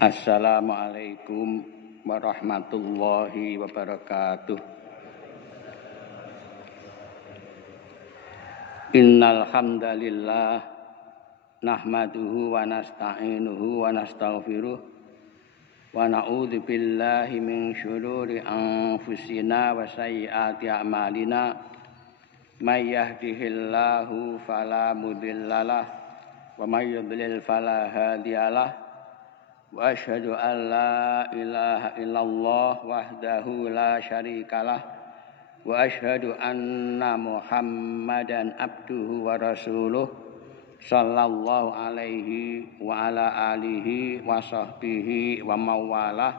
Assalamualaikum warahmatullahi wabarakatuh. Innal hamdalillah nahmaduhu wa nasta'inuhu wa nastaghfiruh wa na'udzu billahi min syururi anfusina wa sayyiati a'malina. May yahdihillahu fala mudhillalah wa may yudlil fala hadiyalah. Wa asyhadu an la ilaha illallah wahdahu la syarikalah wa asyhadu anna Muhammadan abduhu wa rasuluh sallallahu alaihi wa ala alihi wa sahbihi wa mawalah.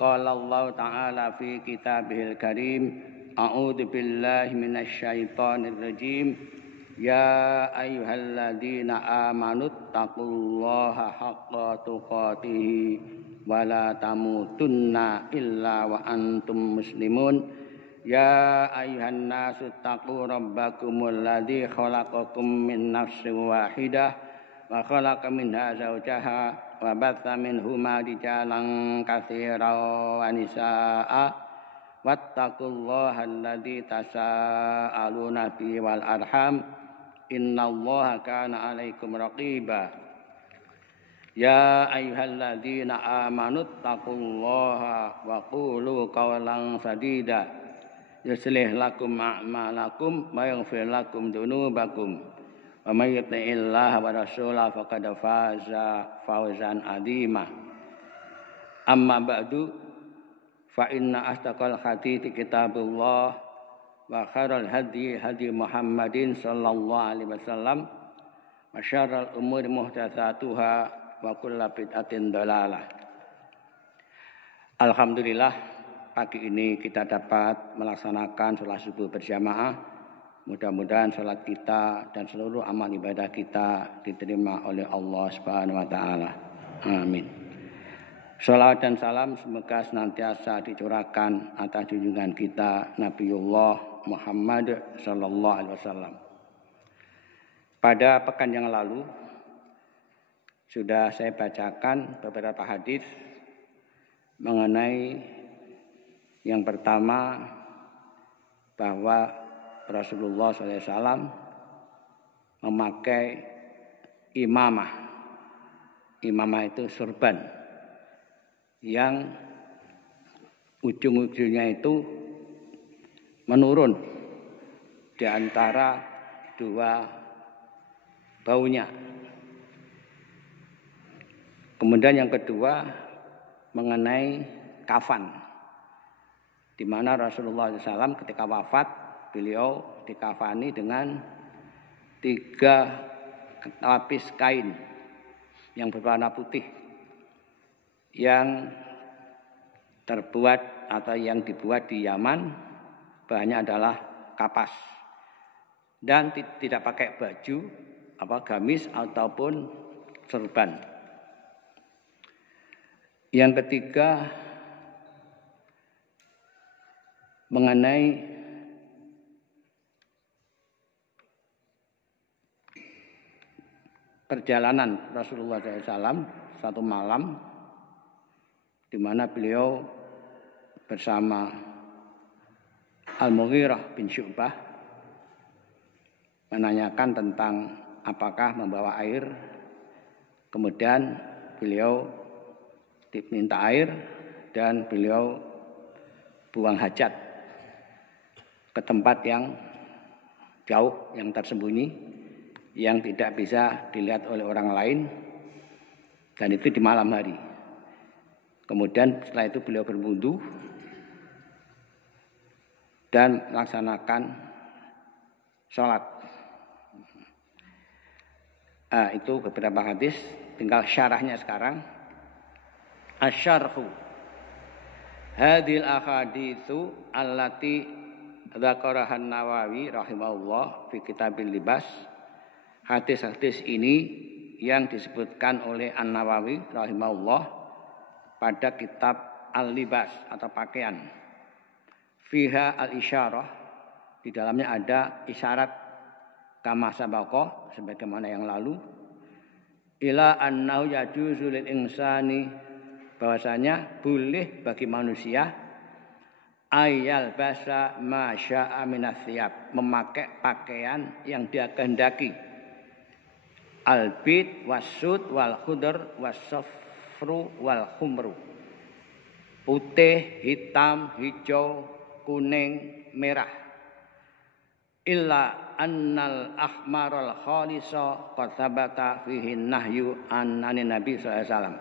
Qala Allah ta'ala fi kitabihil karim, a'udzu billahi minasyaitonir rajim. Ya ayyuhalladzina amanuttaqullaha haqqa tuqatih wa la tamutunna illa wa antum muslimun. Ya ayyuhan nasu taqu rabbakumul ladzi khalaqakum min nafsin wahidah wa khalaqa minha zawjaha wa batha minhuma rijalan katsiran wa nisaa'a wattaqullaha alladzi tasaaluna bihi wal arham innallaha kana 'alaikum raqiba. Ya ayyuhalladzina amanuttaqullaha wa qulu qawlan sadida yuslih lakum a'malakum wa yaghfir lakum dzunubakum wa may yuti'illaha wa rasulahu faqad faza fawzan 'azima. Amma ba'du, fa inna asdaqal hadithi kitabullah wa khairal hadi hadi Muhammadin sallallahu alaihi wasallam wa syarrul umuri muhdatsatuha wa kullu bid'atin dhalalah. Alhamdulillah, pagi ini kita dapat melaksanakan salat subuh berjamaah. Mudah-mudahan salat kita dan seluruh amal ibadah kita diterima oleh Allah Subhanahu wa taala. Amin. Salawat dan salam semoga senantiasa dicurahkan atas junjungan kita Nabiullah Muhammad sallallahu alaihi wasallam. Pada pekan yang lalu sudah saya bacakan beberapa hadis mengenai yang pertama, bahwa Rasulullah SAW memakai imamah. Imamah itu surban yang ujung-ujungnya itu menurun di antara dua baunya. Kemudian yang kedua mengenai kafan, di mana Rasulullah SAW ketika wafat beliau dikafani dengan 3 lapis kain yang berwarna putih yang terbuat atau yang dibuat di Yaman. Bahannya adalah kapas dan tidak pakai baju gamis ataupun serban. Yang ketiga mengenai perjalanan Rasulullah SAW satu malam, di mana beliau bersama Al-Mughirah bin Syu'bah menanyakan tentang apakah membawa air. Kemudian beliau diminta air dan beliau buang hajat ke tempat yang jauh, yang tersembunyi, yang tidak bisa dilihat oleh orang lain, dan itu di malam hari. Kemudian setelah itu beliau berwudu dan melaksanakan sholat. Itu beberapa hadis, tinggal syarahnya sekarang. Asyarhu hadhil ahaditsu allati dzakarahan Nawawi rahimahullah fi kitabil libas. Hadis-hadis ini yang disebutkan oleh An-Nawawi rahimahullah pada kitab Al-Libas atau pakaian. Fiha al-isyarah, di dalamnya ada isyarat kama sabaqah sebagaimana yang lalu, ila annahu yajuzu lil insani, bahwasanya boleh bagi manusia ayal basa ma syaa minathiyab, memakai pakaian yang dia kehendaki, albid wasud wal khudr wasafru wal khumru, putih, hitam, hijau, kuning, merah. Illa annal ahmarul khalisa qad thabata fihi nahyu an Nabi sallallahu alaihi wasallam.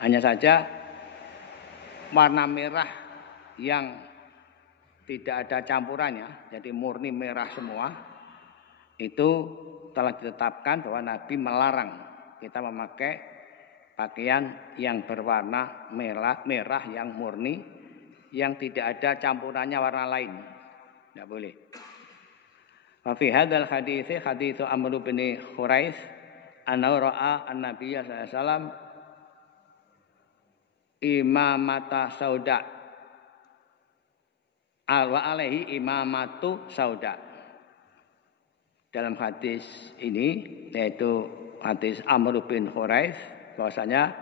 Hanya saja warna merah yang tidak ada campurannya, jadi murni merah semua, itu telah ditetapkan bahwa Nabi melarang kita memakai pakaian yang berwarna merah yang murni, yang tidak ada campurannya warna lain, tidak boleh. Wa fi hadzal hadits Amr bin Khurais anna ra'a an-nabiy sallallahu alaihi wasallam imamata sauda wa alaihi imamatu sauda. Dalam hadis ini, yaitu hadis Amr bin Khurais, bahwasanya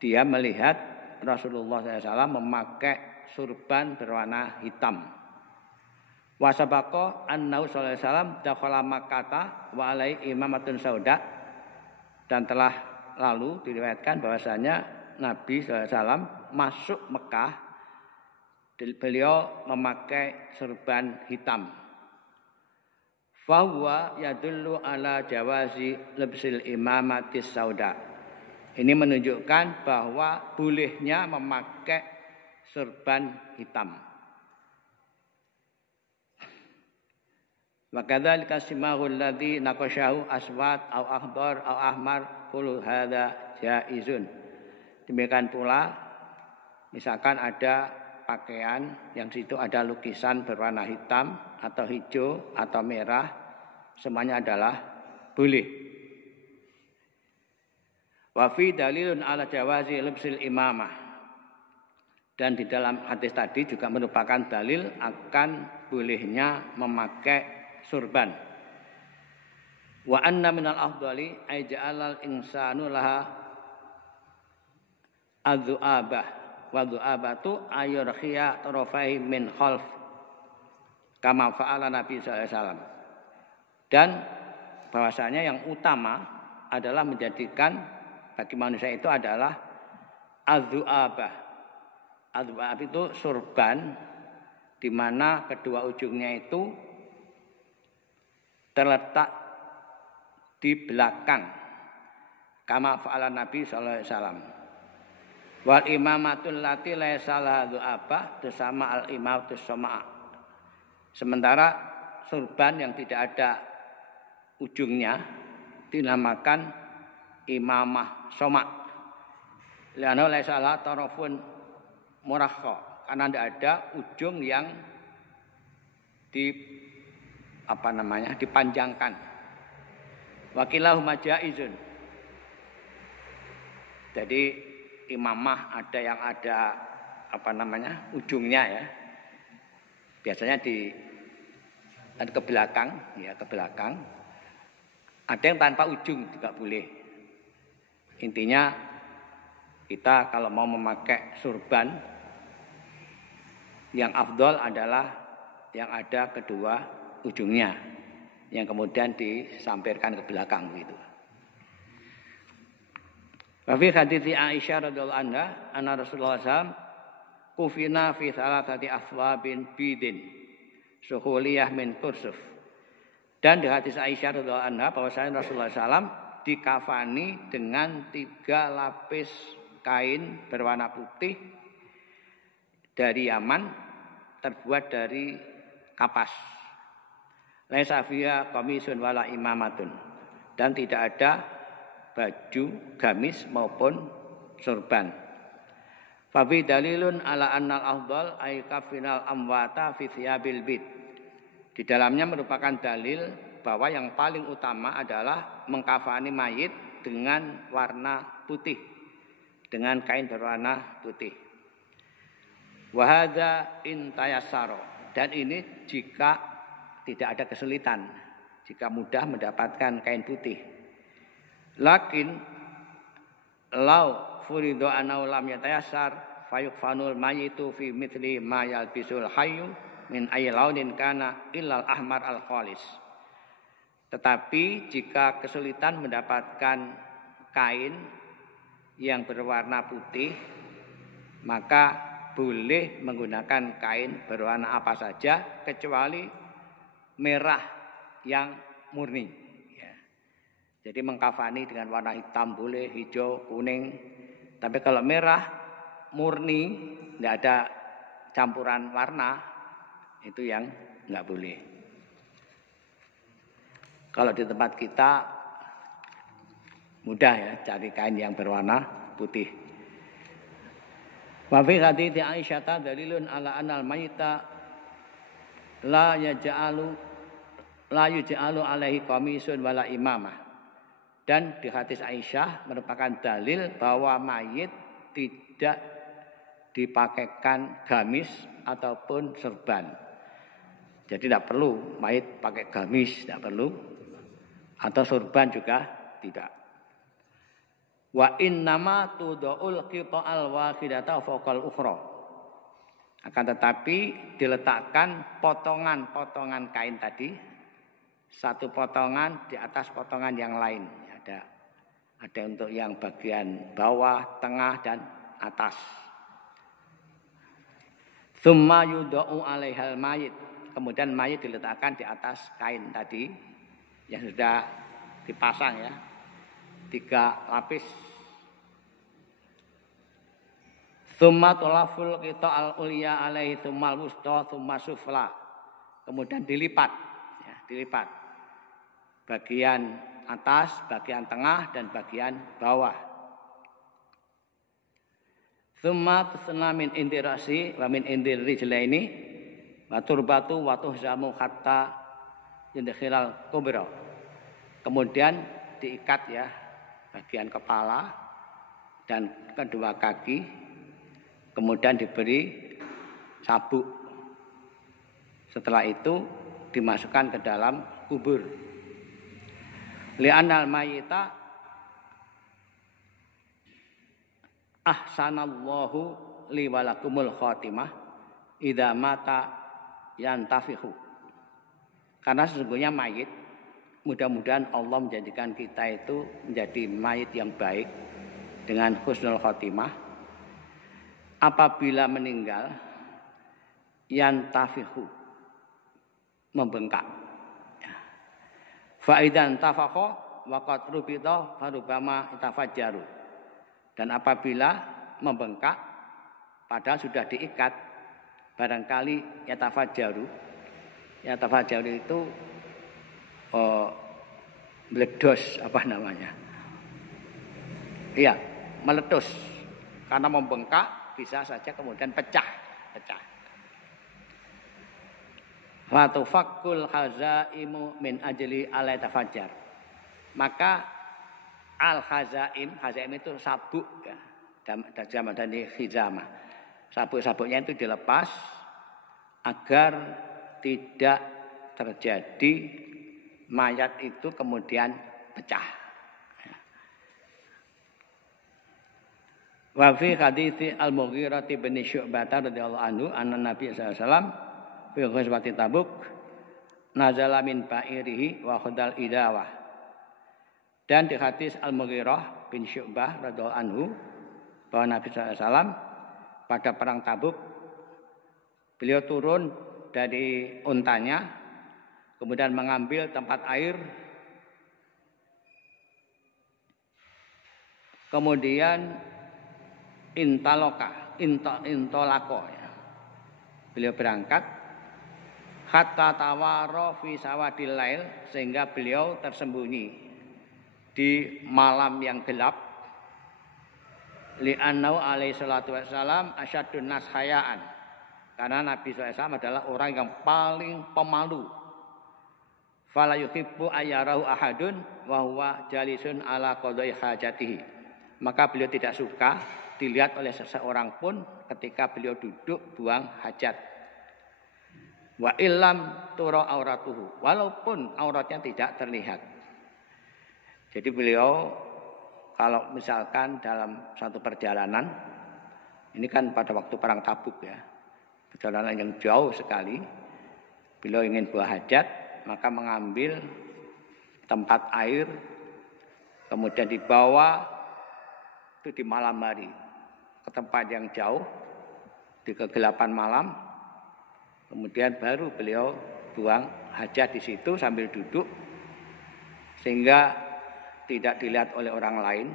dia melihat Rasulullah SAW memakai surban berwarna hitam. Wasabaqo annahu sallallahu alaihi wasallam dakhala Makkah wa alaihi imamatun sauda, dan telah lalu diriwayatkan bahwasanya Nabi sallallahu alaihi wasallam masuk Mekah, beliau memakai surban hitam. Fahuwa yadullu ala jawazi labsil imamatis sauda. Ini menunjukkan bahwa bolehnya memakai surban hitam. Wa kadzalika simahul ladzi naqashahu aswad au akhdar au ahmar kullu hadza jaizun. Demikian pula misalkan ada pakaian yang situ ada lukisan berwarna hitam atau hijau atau merah, semuanya adalah boleh. Wa fi dalilun ala jawazi libsil imamah, dan di dalam hadis tadi juga merupakan dalil akan bolehnya memakai surban. Wa anna minal afdali ay ja'alal insanu laha adzu'abah wa dzu'abatu ayurkhiya tarafai min khalf kama fa'ala Nabi sallallahu alaihi wasallam. Dan bahwasanya yang utama adalah menjadikan bagi manusia itu adalah adzu'abah. Adzu'abah itu surban di mana kedua ujungnya itu terletak di belakang, kama fa'ala Nabi sallallahu alaihi wasallam. Wal imamatul lati laisa laha dzu'abah tusama al imamatus soma'. Sementara surban yang tidak ada ujungnya dinamakan imamah soma'. Li'annahu laisa laha tarafun murakha, karena tidak ada ujung yang dipanjangkan. Wakilahuma jaizun. Jadi imamah ada yang ada ujungnya ya. Biasanya ke belakang, ya ke belakang. Ada yang tanpa ujung juga boleh. Intinya kita kalau mau memakai surban, yang afdol adalah yang ada kedua ujungnya, yang kemudian disampirkan ke belakang begitu. Wa fi hadits Aisyah radhiyallahu anha anna Rasulullah SAW kufina fi thalathati athwabin bidin suhuliyah min kursuf. Dan di hadis Aisyah radhiyallahu anha bahwasanya Rasulullah SAW dikafani dengan 3 lapis kain berwarna putih dari Yaman, terbuat dari kapas. Laisa fiha qamisun wala imamatun, dan tidak ada baju, gamis maupun surban. Fa fi dalilun ala annal afdal ay kafinal amwata fi thiyabil bid. Di dalamnya merupakan dalil bahwa yang paling utama adalah mengkafani mayit dengan warna putih, dengan kain berwarna putih. Wa hadza in tayassara, dan ini jika tidak ada kesulitan, jika mudah mendapatkan kain putih. Lakin lau furido anau lam yatayassar fayukfanul mayitu fi mithli ma yalbisul hayyu min ayyi launin kana illal ahmar al khalis. Tetapi jika kesulitan mendapatkan kain yang berwarna putih, maka boleh menggunakan kain berwarna apa saja kecuali merah yang murni. Ya. Jadi mengkafani dengan warna hitam boleh, hijau, kuning. Tapi kalau merah murni, tidak ada campuran warna, itu yang nggak boleh. Kalau di tempat kita mudah ya cari kain yang berwarna putih. Wa fi hadits Aisyah dalilun ala anal mayita la yuj'alu alaihi qamisun wala imamah. Dan di hadis Aisyah merupakan dalil bahwa mayit tidak dipakaikan gamis ataupun serban. Jadi tidak perlu mayit pakai gamis, tidak perlu. Atau sorban juga tidak. Wa innama tudaul qita'al wahidata fawqal ukhra. Akan tetapi diletakkan potongan-potongan kain tadi, satu potongan di atas potongan yang lain. Ada untuk yang bagian bawah, tengah dan atas. Tsumma yudau 'alaihal mayit. Kemudian mayit diletakkan di atas kain tadi yang sudah dipasang ya, 3 lapis. Tsumma tulaful qita'al ulya alaihi tsummal wusta tsumma sufla. Kemudian dilipat ya, dilipat. Bagian atas, bagian tengah dan bagian bawah. Tsumma tusna min indirasi wa min indir rijlaini wa turbatu wa tuhzamu hatta yudkhilal kubra. Kemudian diikat ya bagian kepala dan kedua kaki, kemudian diberi sabuk. Setelah itu dimasukkan ke dalam kubur. Li'anal mayita ahsanallahu liwalakumul khotimah idza mata yantafihu. Karena sesungguhnya mayit, mudah-mudahan Allah menjadikan kita itu menjadi mayit yang baik dengan husnul khotimah. Apabila meninggal, yantafihu, membengkak. Fa'idan tafaqo waqad rubita farubama itafajjaru. Dan apabila membengkak, padahal sudah diikat, barangkali yatafajjaru. Yatafajjaru itu meledos apa namanya? Iya, meletus. Karena membengkak bisa saja kemudian pecah. Fatufakul hazaimu min ajli alai tafajjar. Maka al-hazaim itu sabuk ya. Zaman dari hizamah. Sabuk-sabuknya itu dilepas agar tidak terjadi mayat itu kemudian pecah. Wa fi hadits Al-Mughirah bin Syu'bah radhiyallahu anhu anna Nabi sallallahu alaihi wasallam fi ghazwati Tabuk nazala min ba'irihi wa khadal idawah. Dan di hadis Al-Mughirah bin Syu'bah radhiyallahu anhu bahwa Nabi sallallahu alaihi wasallam pada perang Tabuk beliau turun dari untanya, kemudian mengambil tempat air, kemudian intolako ya. Beliau berangkat hatta tawaro fi sawadil lail, sehingga beliau tersembunyi di malam yang gelap. Li'annau alaihi salatu wassalam asyadun nas hayaan. Karena Nabi SAW adalah orang yang paling pemalu. Fala yuhibbu ayyarahu ahadun wa huwa jalisun ala qadai hajatihi. Maka beliau tidak suka dilihat oleh seseorang pun ketika beliau duduk buang hajat. Wa illam tura auratuhu, walaupun auratnya tidak terlihat. Jadi beliau kalau misalkan dalam satu perjalanan, ini kan pada waktu perang Tabuk ya, perjalanan yang jauh sekali, beliau ingin buang hajat, maka mengambil tempat air, kemudian dibawa itu di malam hari ke tempat yang jauh, di kegelapan malam, kemudian baru beliau buang hajat di situ sambil duduk, sehingga tidak dilihat oleh orang lain,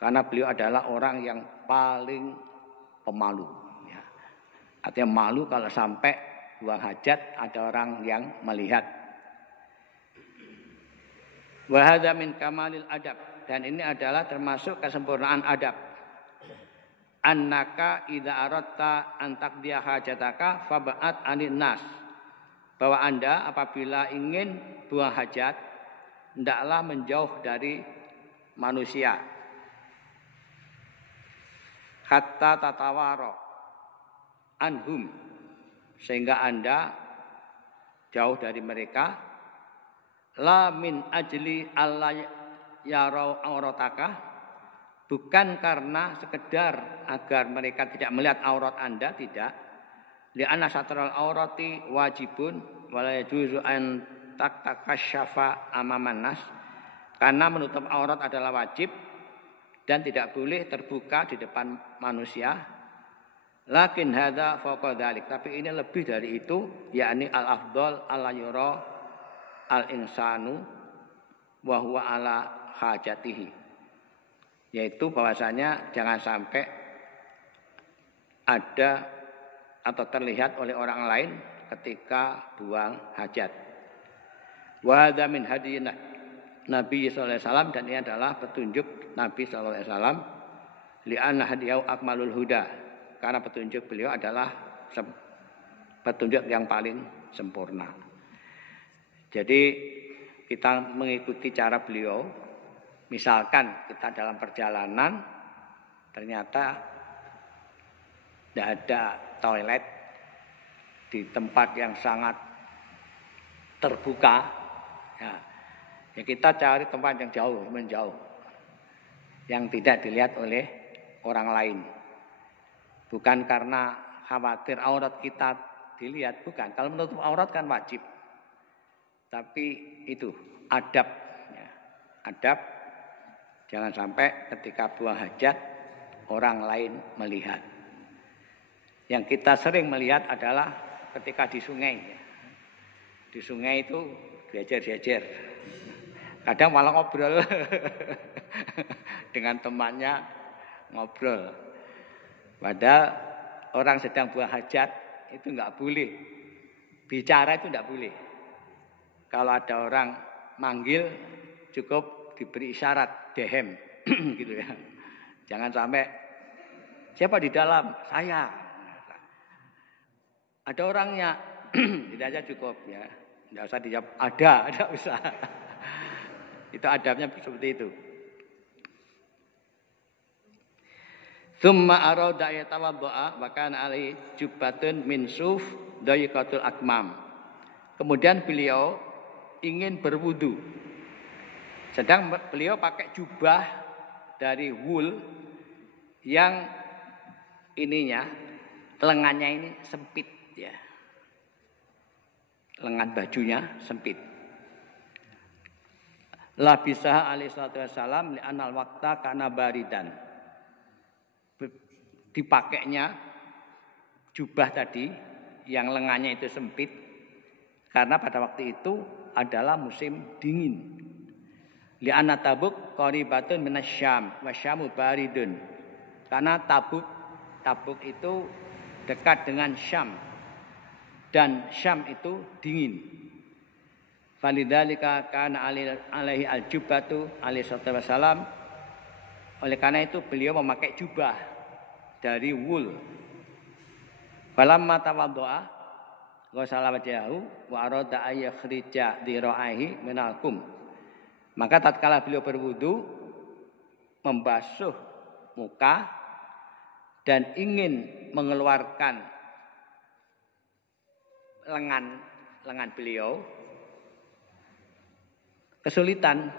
karena beliau adalah orang yang paling pemalu. Ya. Artinya malu kalau sampai buang hajat ada orang yang melihat. Wa hadza min kamalil adab, dan ini adalah termasuk kesempurnaan adab. Annaka idza aratta an taqdiya hajataka fab'at anin nas. Bahwa Anda apabila ingin buang hajat, hendaklah menjauh dari manusia. Hatta tatawaro anhum, sehingga Anda jauh dari mereka. La min ajli alla yarau aurataka, bukan karena sekedar agar mereka tidak melihat aurat Anda, tidak. Li'anna satral aurati wajibun wala yajuzu an takasyafa amaman nas, karena menutup aurat adalah wajib dan tidak boleh terbuka di depan manusia. Lakin hadza fawqa dzalik, tapi ini lebih dari itu, yakni al-afdal alla yura al-insanu wa huwa ala hajatihi, yaitu bahwasanya jangan sampai ada atau terlihat oleh orang lain ketika buang hajat. Wa hadza min hadiyina Nabi sallallahu alaihi wasallam, dan ini adalah petunjuk Nabi sallallahu alaihi wasallam, li anna hadiyahu akmalul huda, karena petunjuk beliau adalah petunjuk yang paling sempurna. Jadi kita mengikuti cara beliau. Misalkan kita dalam perjalanan ternyata tidak ada toilet di tempat yang sangat terbuka, ya kita cari tempat yang jauh, menjauh, yang tidak dilihat oleh orang lain. Bukan karena khawatir aurat kita dilihat, bukan. Kalau menutup aurat kan wajib. Tapi itu adab, ya. Adab, jangan sampai ketika buang hajat orang lain melihat. Yang kita sering melihat adalah ketika di sungai. Di sungai itu jejer-jejer. Kadang malah ngobrol dengan temannya, ngobrol. Padahal orang sedang buang hajat itu enggak boleh. Bicara itu enggak boleh. Kalau ada orang manggil cukup diberi isyarat, dehem gitu ya. Jangan sampai siapa di dalam? Saya. Ada orangnya, tidak aja cukup ya. Tidak usah dijawab ada, tidak usah. Itu adabnya seperti itu. Tsumma arada yatawaddaa wa kana alaihi jubbatun min suf dayiqatul akmam. Kemudian beliau ingin berwudu. Sedang beliau pakai jubah dari wul yang ininya, lengannya ini sempit ya. Lengan bajunya sempit. Labisah alaihi salatu wassalam li anal waqta kana baridan. Dipakainya jubah tadi yang lengannya itu sempit karena pada waktu itu adalah musim dingin. Li anna Tabuk qaribatun minasyam wa syamu baridun. Karena Tabuk itu dekat dengan Syam dan Syam itu dingin. Falidzalika kana alaihi al-jubbatu alaihi salatu wasalam. Oleh karena itu beliau memakai jubah dari wul. Falamma tawaddoa ghasala wajhahu wa arada ay yakhrija dhira'ihi minal kum. Maka tatkala beliau berwudu, membasuh muka dan ingin mengeluarkan lengan beliau, kesulitan.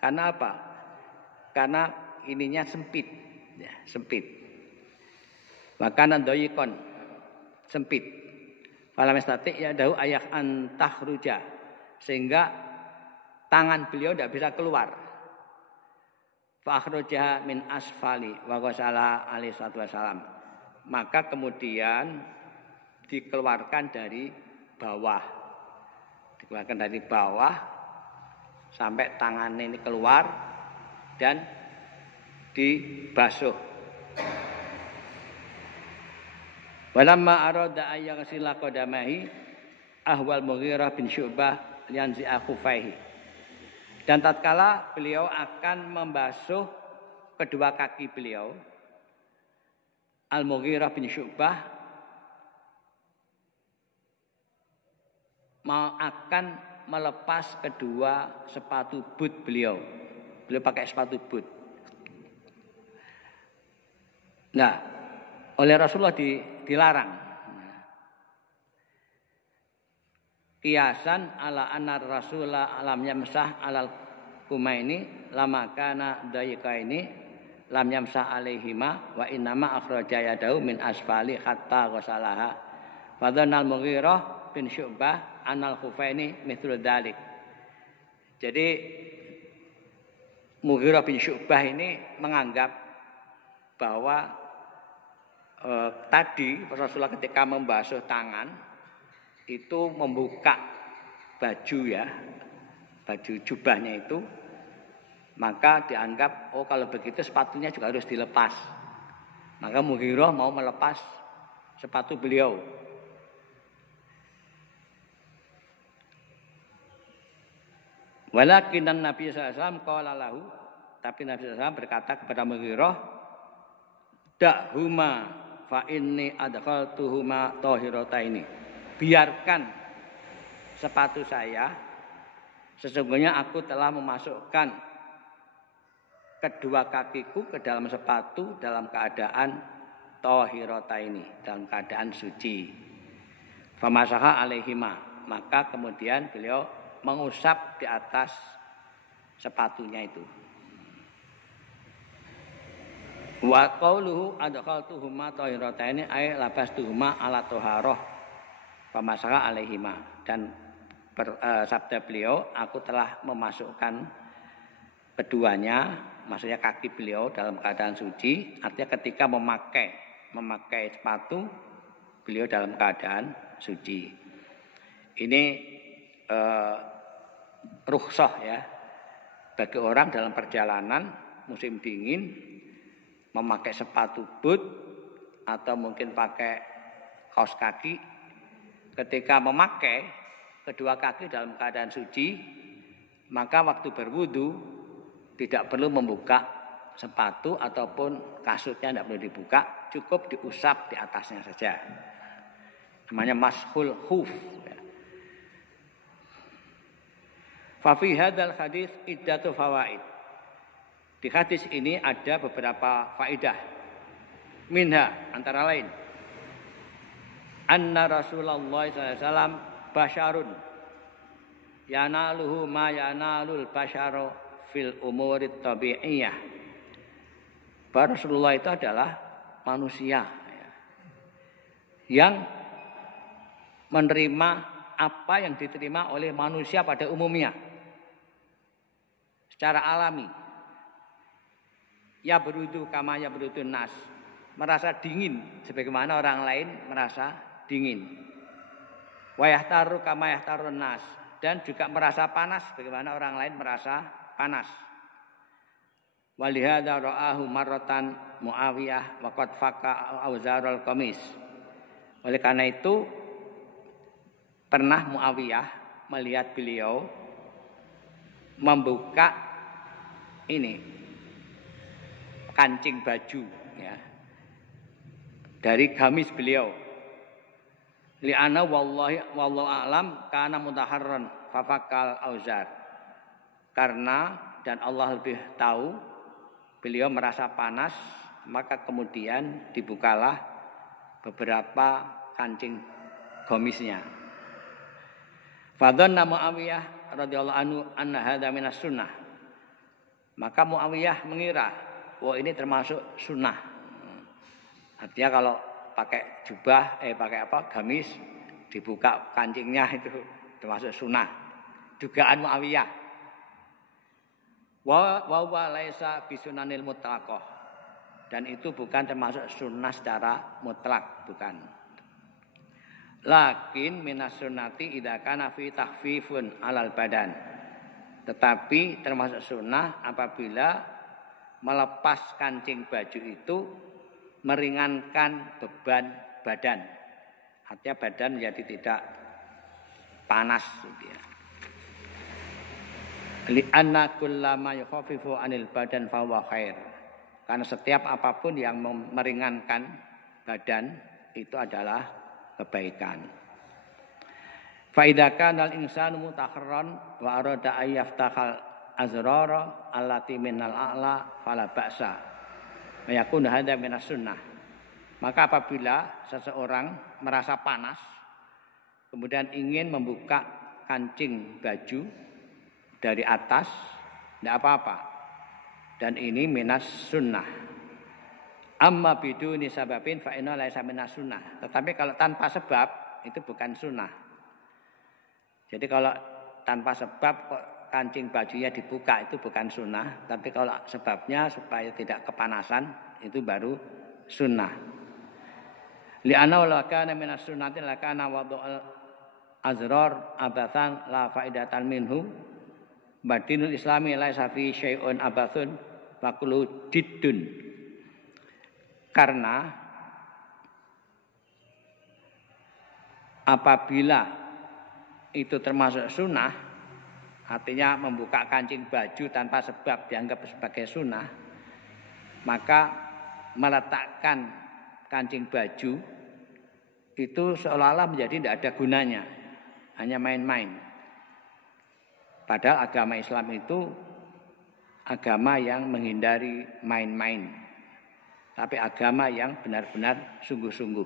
Karena apa? karena ininya sempit, ya, sempit. Makanan doyikon sempit. Falam yastati yadahu ayah antahruja, sehingga tangan beliau tidak bisa keluar. Fa akhrajaha min asfali wa qala alaihi wasallam. Maka kemudian dikeluarkan dari bawah. Dikeluarkan dari bawah sampai tangan ini keluar dan dibasuh. Walamma arada ayyaghsila qadamahi ahwal Mughirah bin Syu'bah lianzi'a khufaihi. Dan tatkala beliau akan membasuh kedua kaki beliau, Al-Mughirah bin Syu'bah akan melepas kedua sepatu boot beliau. Beliau pakai sepatu boot. Nah, oleh Rasulullah dilarang. Kiasan ala anna Rasulullah alam yamsah alal kumaini lama kana daikaini lam yamsah alaihima wa innama akhraja yadahu min asfali hatta ghasalaha. Fadhanal Mughirah bin Syu'bah anal khufaini mithlu dzalik. Jadi Mughirah bin Syu'bah ini menganggap bahwa tadi Rasulullah ketika membasuh tangan itu membuka baju, ya, baju jubahnya itu, maka dianggap kalau begitu sepatunya juga harus dilepas. Maka Mughirah mau melepas sepatu beliau. Walakinan Nabi SAW qala lahu, tapi Nabi SAW berkata kepada Mughirah, da'huma fa inni adkhaltuhuma tahirataini. Biarkan sepatu saya, sesungguhnya aku telah memasukkan kedua kakiku ke dalam sepatu dalam keadaan tahirataini, dalam keadaan suci. Famasaha alaihima, maka kemudian beliau mengusap di atas sepatunya itu. Wa qauluhu adkhaltuhuma tahirataini ay labastuhuma ala taharah pamasaha alaihima, dan sabda beliau, aku telah memasukkan keduanya, maksudnya kaki beliau dalam keadaan suci, artinya ketika memakai sepatu beliau dalam keadaan suci. Ini rukhsah, ya, bagi orang dalam perjalanan musim dingin memakai sepatu boot atau mungkin pakai kaos kaki. Ketika memakai kedua kaki dalam keadaan suci, maka waktu berwudu tidak perlu membuka sepatu ataupun kasutnya, tidak perlu dibuka, cukup diusap di atasnya saja. Namanya mashul khuf. Fa fi hadzal hadis iddatu fawaid. Di hadis ini ada beberapa faedah. Minha, antara lain, anna Rasulullah SAW basyarun yanaluhu ma yanalul basyaru fil umurit tabi'iyah. Bahwa Rasulullah itu adalah manusia, ya, yang menerima apa yang diterima oleh manusia pada umumnya secara alami. Ya berudu kama ya berudu nas, merasa dingin sebagaimana orang lain merasa dingin. Wa yahtaru kama yahtarun nas, dan juga merasa panas bagaimana orang lain merasa panas. Walihada ra'ahu marratan Muawiyah wa qad faqa auzarul qamis. Oleh karena itu pernah Muawiyah melihat beliau membuka ini kancing baju, ya, dari gamis beliau. Li'ana wallahi wallahu a'lam kana mutaharran fafakal auzar. Karena dan Allah lebih tahu, beliau merasa panas, maka kemudian dibukalah beberapa kancing gamisnya. Fadhanna Muawiyah radhiyallahu anhu anna hadza minas sunnah. Maka Muawiyah mengira, wah ini termasuk sunnah. Artinya kalau pakai jubah, gamis, dibuka kancingnya itu termasuk sunnah. Dugaan Muawiyah. Wa laisa bisunanil mutlaqah. Dan itu bukan termasuk sunnah secara mutlak, bukan. Lakin minas sunnati idza kana fi takhfifun alal badan. Tetapi termasuk sunnah apabila melepas kancing baju itu meringankan beban badan. Artinya badan menjadi tidak panas gitu ya. Li'anna kullama yukhaffifu 'anil badan fa huwa khair. Karena setiap apapun yang meringankan badan itu adalah kebaikan. Fa idza kana al-insanu mutakharran wa arada ay yaftahal azrara allati minal a'la fala ba'sa. Wa yakun hadza minas sunnah. Maka apabila seseorang merasa panas kemudian ingin membuka kancing baju dari atas, tidak apa-apa. Dan ini minas sunnah. Amma biduni sababin fa inna laisa minas sunnah. Tetapi kalau tanpa sebab itu bukan sunnah. Jadi kalau tanpa sebab kok kancing bajunya dibuka itu bukan sunnah. Tapi kalau sebabnya supaya tidak kepanasan itu baru sunnah. Li'anna wa kana minas sunnati lakana wad'ul azrar abathan la faidatan minhu. Badinul islami laisa fi syai'un abathun wa kullu jiddun. Karena apabila itu termasuk sunnah, artinya membuka kancing baju tanpa sebab dianggap sebagai sunnah, maka meletakkan kancing baju itu seolah-olah menjadi tidak ada gunanya, hanya main-main. Padahal agama Islam itu agama yang menghindari main-main, tapi agama yang benar-benar sungguh-sungguh.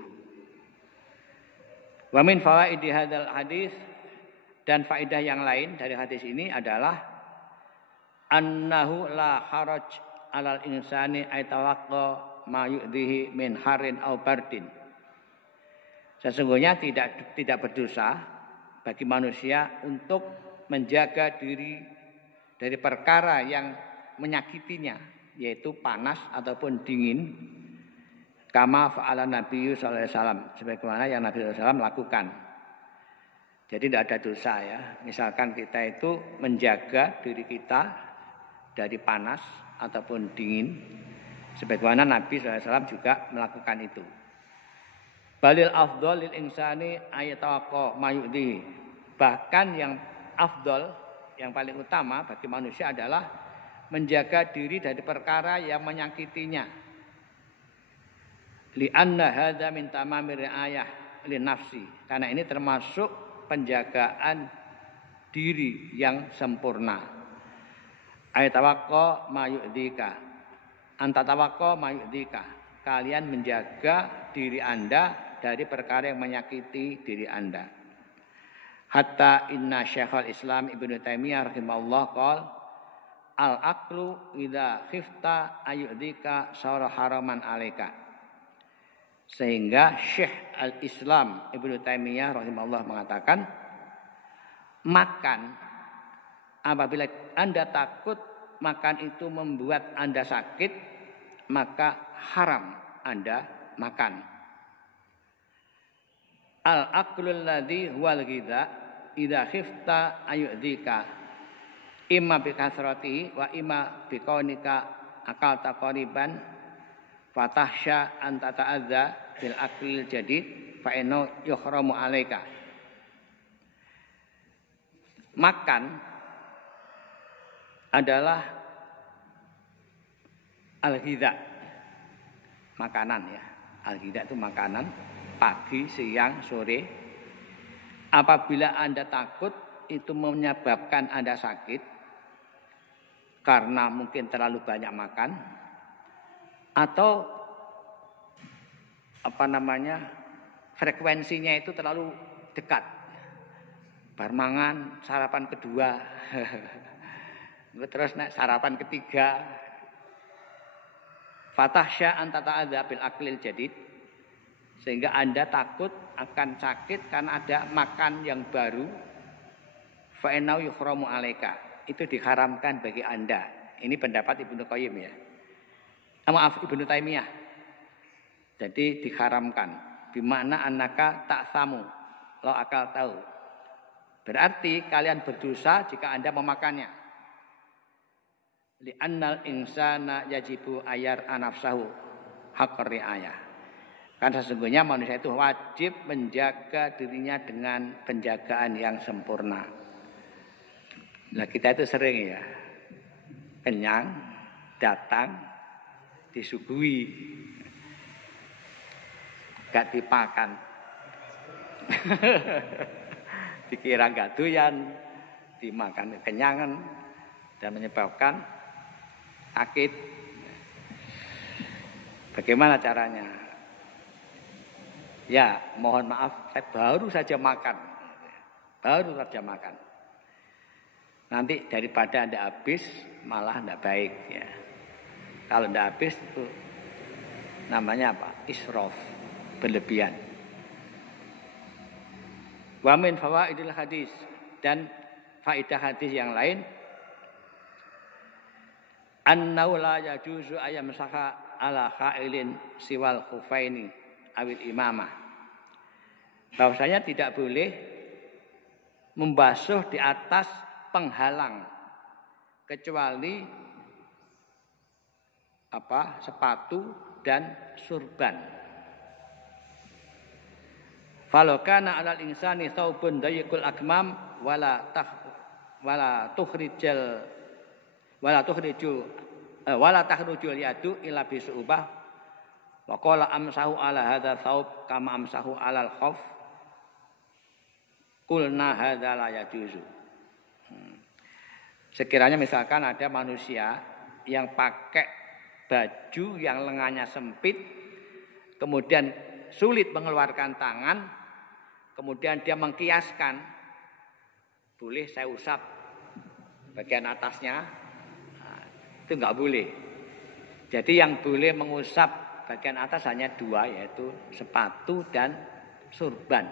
Wa min fawaidi hadzal hadis, dan faedah yang lain dari hadis ini adalah annahu la haraj alal insani aytawaqqa ma yu'dhihi min harin aw bardin. Sesungguhnya tidak berdosa bagi manusia untuk menjaga diri dari perkara yang menyakitinya, yaitu panas ataupun dingin, kama fa'ala Nabi sallallahu alaihi wasallam, sebagaimana yang Nabi sallallahu alaihi wasallam lakukan. Jadi tidak ada dosa ya. Misalkan kita itu menjaga diri kita dari panas ataupun dingin, sebagaimana Nabi SAW juga melakukan itu. Balil afdol lil insani ayatawaqqa mayudi. Bahkan yang afdol, yang paling utama bagi manusia adalah menjaga diri dari perkara yang menyakitinya. Li'anna hadza min tamamir ri'ayah lin nafsi. Karena ini termasuk penjagaan diri yang sempurna. Ayatawaqqa mayu'dika. Antatawaqqa mayu'dika. Kalian menjaga diri Anda dari perkara yang menyakiti diri Anda. Hatta inna Syekhul Islam Ibnu Taimiyah rahimahullah qala al-aqlu idza khifta ayu'dika sara haraman alaika. Sehingga Syekh al-Islam Ibnu Taimiyah rahimahullah mengatakan, makan apabila Anda takut makan itu membuat Anda sakit, maka haram Anda makan. Al-aqlul ladzi huwal ghidha idza khifta ayu'dika imma bi kasrati wa imma bi kaunika akal taqriban fatahsya an tata'adza bil aklil jadid fa inna yuhramu alaika. Makan adalah al-ghidha, makanan ya. Al-ghidha itu makanan pagi, siang, sore. Apabila Anda takut itu menyebabkan Anda sakit karena mungkin terlalu banyak makan, atau frekuensinya itu terlalu dekat. Bar mangan sarapan kedua Terus nek sarapan ketiga fatahsya antata'adza bil aklil jadid, sehingga Anda takut akan sakit karena ada makan yang baru. Fa innahu yuhramu alaika, itu diharamkan bagi Anda. Ini pendapat Ibnu Qayyim ya. Maaf, Ibnu Taimiyah. Jadi diharamkan. Bimakna annaka ta'samu lo akal tahu. Berarti kalian berdosa jika Anda memakannya. Li'annal insana yajibu ayar anafsahu haqqar ri'ayah. Karena sesungguhnya manusia itu wajib menjaga dirinya dengan penjagaan yang sempurna. Nah, kita itu sering ya kenyang, datang, disuguhi, gak dipakan. Dikira gak doyan, dimakan kenyangan dan menyebabkan sakit. Bagaimana caranya? Ya, mohon maaf, saya baru saja makan. Nanti daripada Anda habis, malah tidak baik ya. Kalau tidak habis itu namanya apa? Israf, berlebihan. Wa min fawaidil hadis, dan faedah hadis yang lain, annahu la yajuzu ayam saka ala khailin siwal khufaini awil imamah. Bahwasanya tidak boleh membasuh di atas penghalang kecuali sepatu dan surban. Falokana alal insani thawbun dayiqul akmam wala takhrujul yadu illa bisu'ubah wa qala amsahu ala hadza thawb kama amsahu alal khaf qulna hadza la yajuzu. Sekiranya misalkan ada manusia yang pakai baju yang lengannya sempit, kemudian sulit mengeluarkan tangan, kemudian dia mengkiaskan, boleh saya usap bagian atasnya, itu enggak boleh. Jadi yang boleh mengusap bagian atas hanya dua, yaitu sepatu dan surban.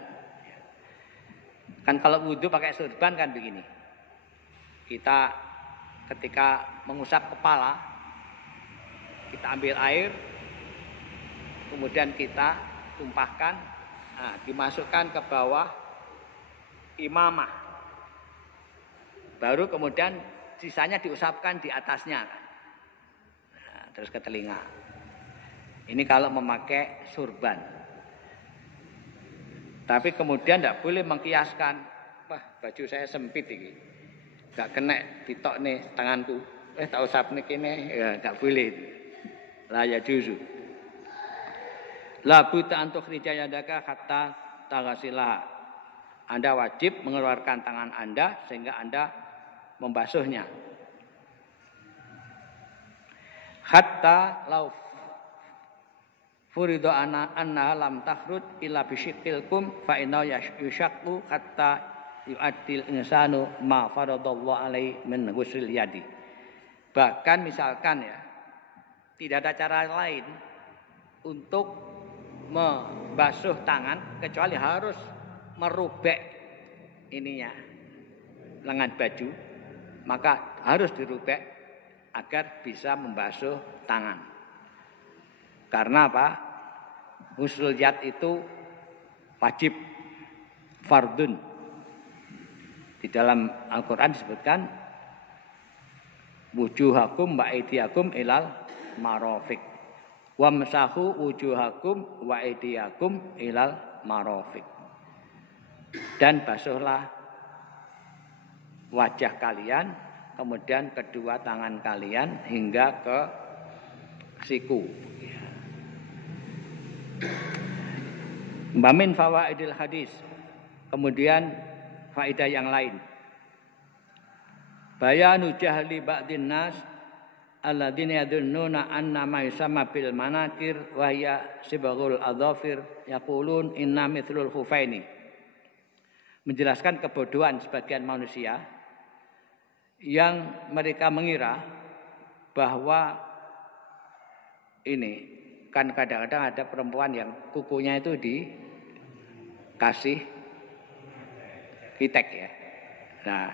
Kan kalau wudhu pakai surban kan begini. Kita ketika mengusap kepala, kita ambil air, kemudian kita tumpahkan, dimasukkan ke bawah imamah. Baru kemudian sisanya diusapkan di atasnya. Terus ke telinga. Ini kalau memakai surban. Tapi kemudian tidak boleh mengkiaskan. Wah, baju saya sempit ini. Gak kena ditok nih tanganku. Tak usap nih kini. Ya, gak boleh. La yajuzu. La buta antuk rijayadaka hatta tagasilah. Anda wajib mengeluarkan tangan Anda sehingga Anda membasuhnya. Hatta lauf furido anna lam takhruj illa bisyikil kum fa inna yushaqqu hatta yu'addil insanu ma faradallahu alaihi min ghusl yadi. Bahkan misalkan ya, tidak ada cara lain untuk membasuh tangan kecuali harus merubek ininya lengan baju, maka harus dirubek agar bisa membasuh tangan. Karena apa? Ghusl yad itu wajib, fardun. Di dalam Al-Quran disebutkan wujuhakum wa aydiyakum ilal marafiq. Wamsahu wujuhakum wa aydiyakum ilal marafiq. Dan basuhlah wajah kalian, kemudian kedua tangan kalian hingga ke siku. Bamin fawaidil hadis. Kemudian faedah yang lain. Bayanu jahli ba'din nas alladzina yadhunnuna anna ma yusamma bil manakir wa hiya sibaghul adhafir yaqulun inna mithlul khufaini. Menjelaskan kebodohan sebagian manusia yang mereka mengira bahwa ini kan kadang-kadang ada perempuan yang kukunya itu dikasih kitek ya. Nah,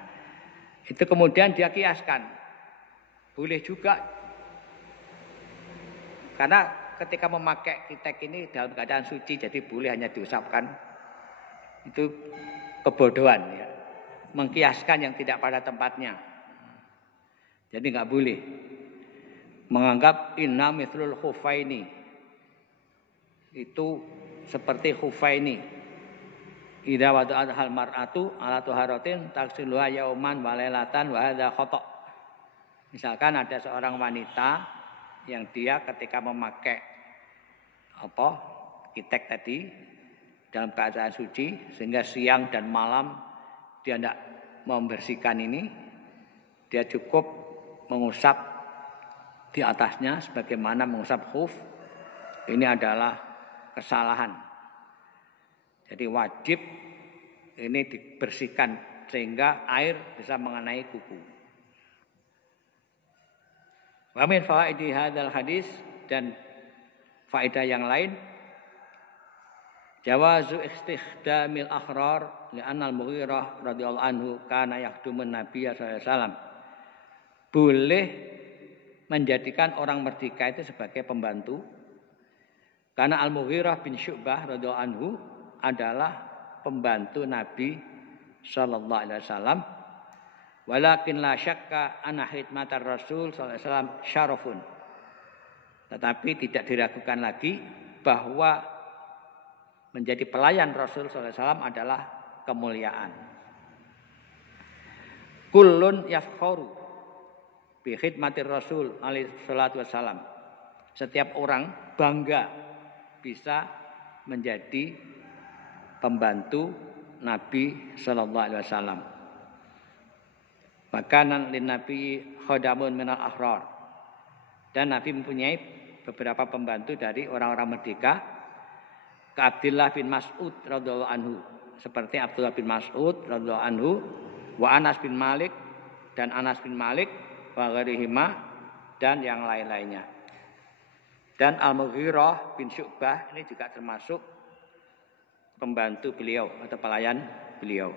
itu kemudian dia kiaskan. Boleh juga. Karena ketika memakai kitek ini dalam keadaan suci, jadi boleh hanya diusapkan. Itu kebodohan ya. Mengkiaskan yang tidak pada tempatnya. Jadi nggak boleh. Menganggap inna mithlul khufaini. Itu seperti khufaini. Idza wada'at hal mar'atu ala tuharatin taksiluha yauman wa lailatan wa hadza khata'. Misalkan ada seorang wanita yang dia ketika memakai kitek tadi dalam keadaan suci sehingga siang dan malam dia tidak membersihkan ini, dia cukup mengusap di atasnya sebagaimana mengusap khuf. Ini adalah kesalahan. Jadi wajib ini dibersihkan sehingga air bisa mengenai kuku. Wa min fawaidi hadzal hadis, dan faedah yang lain jawazu istikhdamil ahrar li'anna al-Mughirah radhiyallahu anhu kana yakhdumun Nabiy sallallahu alaihi wasallam. Boleh menjadikan orang merdeka itu sebagai pembantu. Karena Al-Mughirah bin Syu'bah radhiyallahu anhu adalah pembantu Nabi sallallahu alaihi wasallam. Walakin la syakka anna khidmatar Rasul sallallahu alaihi wasallam syarafun. Tetapi tidak diragukan lagi bahwa menjadi pelayan Rasul sallallahu alaihi wasallam adalah kemuliaan. Kullun yafkharu bi khidmatir Rasul alaihi salatu wasallam. Setiap orang bangga bisa menjadi pembantu Nabi sallallahu alaihi wasallam. Makanan lin Nabi khadamun minal ahrar. Dan Nabi mempunyai beberapa pembantu dari orang-orang merdeka. Ka Abdullah bin Mas'ud radhiyallahu anhu, seperti Abdullah bin Mas'ud radhiyallahu anhu, wa Anas bin Malik dan Anas bin Malik, wa ghairihima dan yang lain-lainnya. Dan Al-Mughirah bin Syu'bah ini juga termasuk pembantu beliau atau pelayan beliau.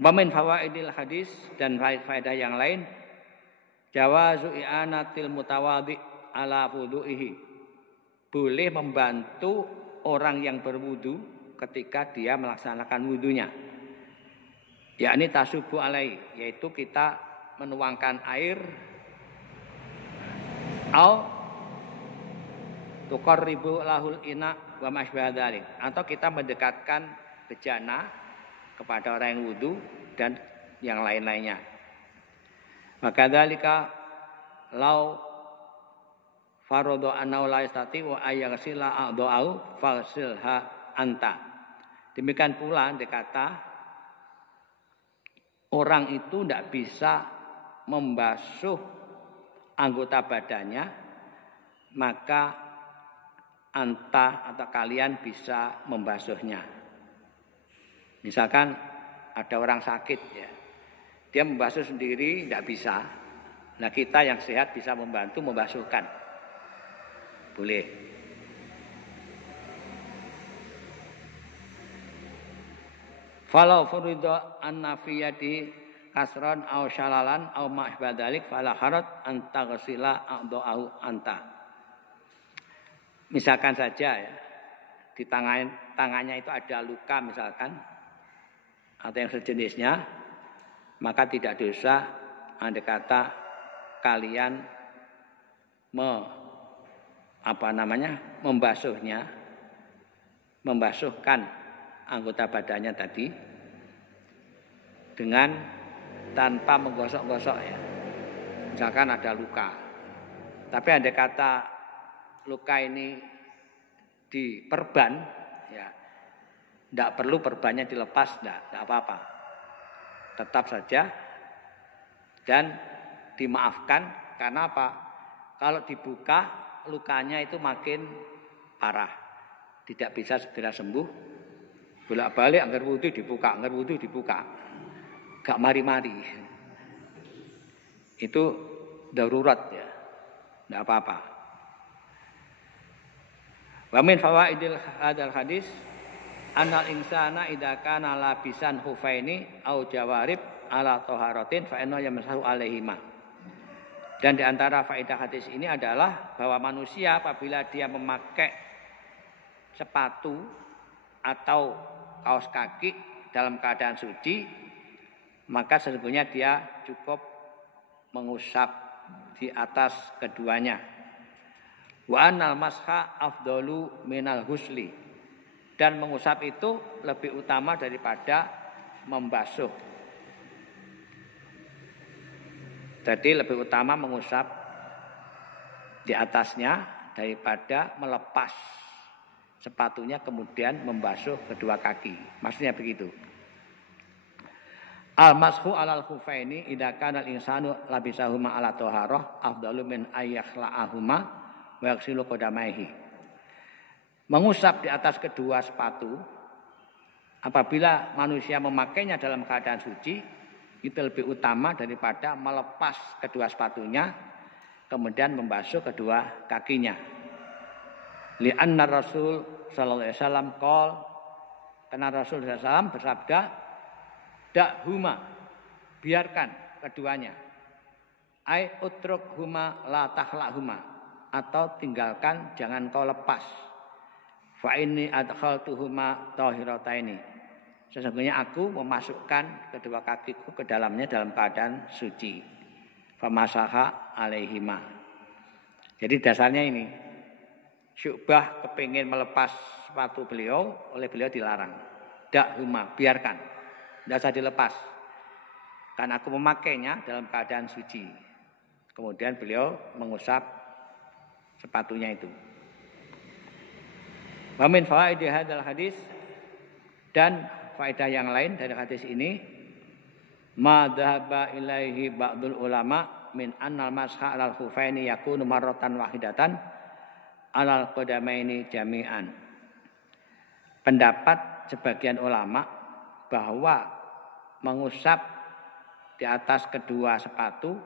Wa min fawaidil hadis, dan faedah yang lain jawazu i'anatil mutawadhi ala wudu'ihi. Boleh membantu orang yang berwudu ketika dia melaksanakan wudunya. Yakni tasubu alai, yaitu kita menuangkan air au tuqarribu lahul ina wa masybah dzalik, atau kita mendekatkan bejana kepada orang yang wudu dan yang lain-lainnya. Maka dzalika lau faradha anna la yastati wa ayaghsila a'dha'u faghsilha anta. Demikian pula andai kata orang itu tidak bisa membasuh anggota badannya, maka anta atau kalian bisa membasuhnya. Misalkan ada orang sakit ya, dia membasuh sendiri tidak bisa. Nah kita yang sehat bisa membantu membasuhkan. Boleh. Falau furida an-nafiyati kasron au syalalan au ma'ibadalik fala harat antaghsila a'dha'u anta. Misalkan saja ya, di tangannya itu ada luka misalkan atau yang sejenisnya, maka tidak dosa andai kata kalian membasuhkan anggota badannya tadi dengan tanpa menggosok-gosok ya. Misalkan ada luka. Tapi andai kata luka ini diperban ya, tidak perlu perbannya dilepas, tidak apa-apa. Tetap saja dan dimaafkan. Karena apa? Kalau dibuka lukanya itu makin parah, tidak bisa segera sembuh. Bolak-balik anggar wudu dibuka, gak mari-mari. Itu darurat ya. Enggak apa-apa. Wa min fawaidil hadzal hadis annal insana idza kana labisan khufaini au jawarib ala taharatin fa inna yamsahu alaihima. Dan di antara faedah hadis ini adalah bahwa manusia apabila dia memakai sepatu atau kaos kaki dalam keadaan suci, maka sesungguhnya dia cukup mengusap di atas keduanya. Wa annal masha afdalu minal husli. Dan mengusap itu lebih utama daripada membasuh. Jadi lebih utama mengusap di atasnya daripada melepas sepatunya kemudian membasuh kedua kaki. Maksudnya begitu. Al-mashu alal khufaini idza kana al-insanu labisahuma ala thaharah afdalu min ayyakhla'ahuma wa yaghsilu qadamaihi. Mengusap di atas kedua sepatu apabila manusia memakainya dalam keadaan suci itu lebih utama daripada melepas kedua sepatunya kemudian membasuh kedua kakinya. Li'anna Rasul sallallahu alaihi wasallam qol, karena Rasul sallallahu alaihi wasallam bersabda, da'huma, biarkan keduanya. Ai utruk huma la takhla'huma, atau tinggalkan jangan kau lepas. Fa inni adkhaltuhuma tahirataini. Sesungguhnya aku memasukkan kedua kakiku ke dalamnya dalam keadaan suci. Famasaha alaihima. Jadi dasarnya ini. Syu'bah kepingin melepas sepatu beliau, oleh beliau dilarang. Da'huma, biarkan. Tidak usah dilepas. Karena aku memakainya dalam keadaan suci. Kemudian beliau mengusap sepatunya itu. Wa min fawaidi hadzal hadis, dan faedah yang lain dari hadis ini, ma dhahaba ilaihi ba'dul ulama min annal masha 'alal khufaini yakunu marratan wahidatan 'alal qadamaini jami'an. Pendapat sebagian ulama bahwa mengusap di atas kedua sepatu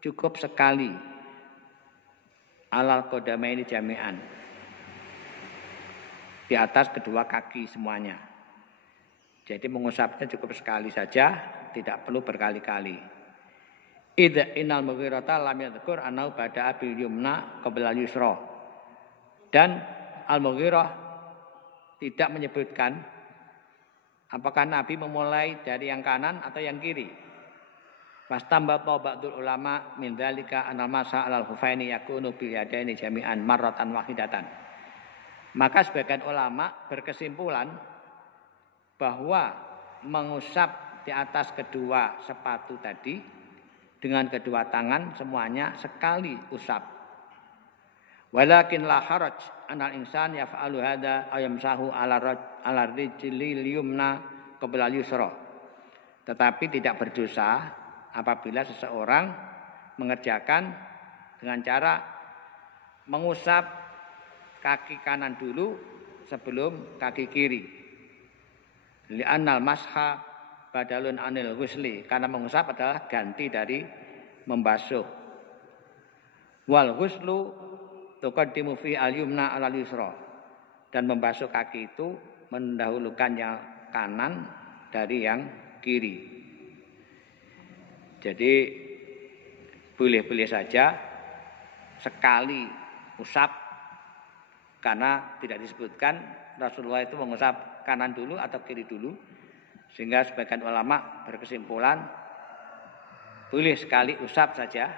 cukup sekali 'alal qadamaini jami'an. Di atas kedua kaki semuanya. Jadi mengusapnya cukup sekali saja, tidak perlu berkali-kali. Idza innal mughirata lam yadhkur anau bada'a bil yumna qabla al-yusra. Dan Al-Mughirah tidak menyebutkan apakah Nabi memulai dari yang kanan atau yang kiri. Fastambata ba'dul ulama min dzalika anal masa 'alal khufaini yakunu bil yadaini jami'an marratan wahidatan. Maka sebagian ulama berkesimpulan bahwa mengusap di atas kedua sepatu tadi dengan kedua tangan semuanya sekali usap. Walakin la haraj anal insan yaf'alu hadza aw yamsahu ala rijlil yumna qabla yusra. Tetapi tidak berdosa apabila seseorang mengerjakan dengan cara mengusap kaki kanan dulu sebelum kaki kiri. Li'annal masha badalun anil ghusli, karena mengusap adalah ganti dari membasuh. Wal ghuslu tuqaddimu fi al-yumna 'alal yusra. Dan membasuh kaki itu mendahulukan yang kanan dari yang kiri. Jadi boleh-boleh saja sekali usap, karena tidak disebutkan Rasulullah itu mengusap kanan dulu atau kiri dulu, sehingga sebagian ulama berkesimpulan boleh sekali usap saja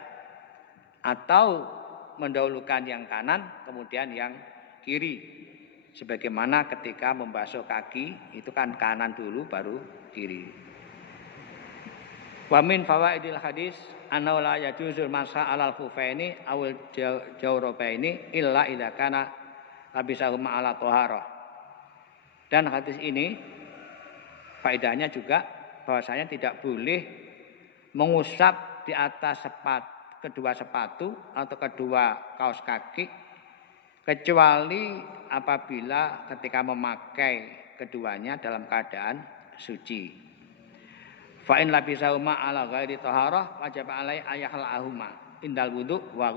atau mendahulukan yang kanan kemudian yang kiri, sebagaimana ketika membasuh kaki itu kan kanan dulu baru kiri. Wa min fawaidil hadis annahu la yajuzul masha 'alal khufaini awil jawrabaini illa idza kana labisahuma 'ala thaharah. Dan hadis ini faedahnya juga bahwasanya tidak boleh mengusap di atas kedua sepatu atau kedua kaos kaki kecuali apabila ketika memakai keduanya dalam keadaan suci. Fa in labisahuma ala ghairi taharah wajib alai ayahlahuma indal wudu wa